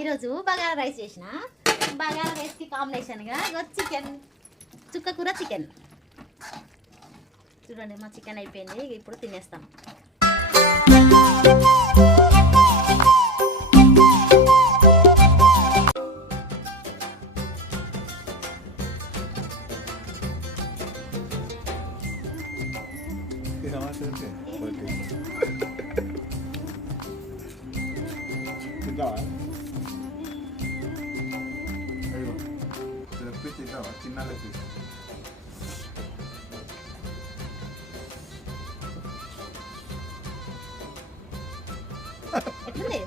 ఈరోజు బగారా రైస్ చేసిన. బగారా రైస్కి కాంబినేషన్గా చికెన్, చుక్క కూర చికెన్. చూడండి మా చికెన్ అయిపోయింది, ఇప్పుడు తినేస్తాం. చిన్న ఎట్లుంది?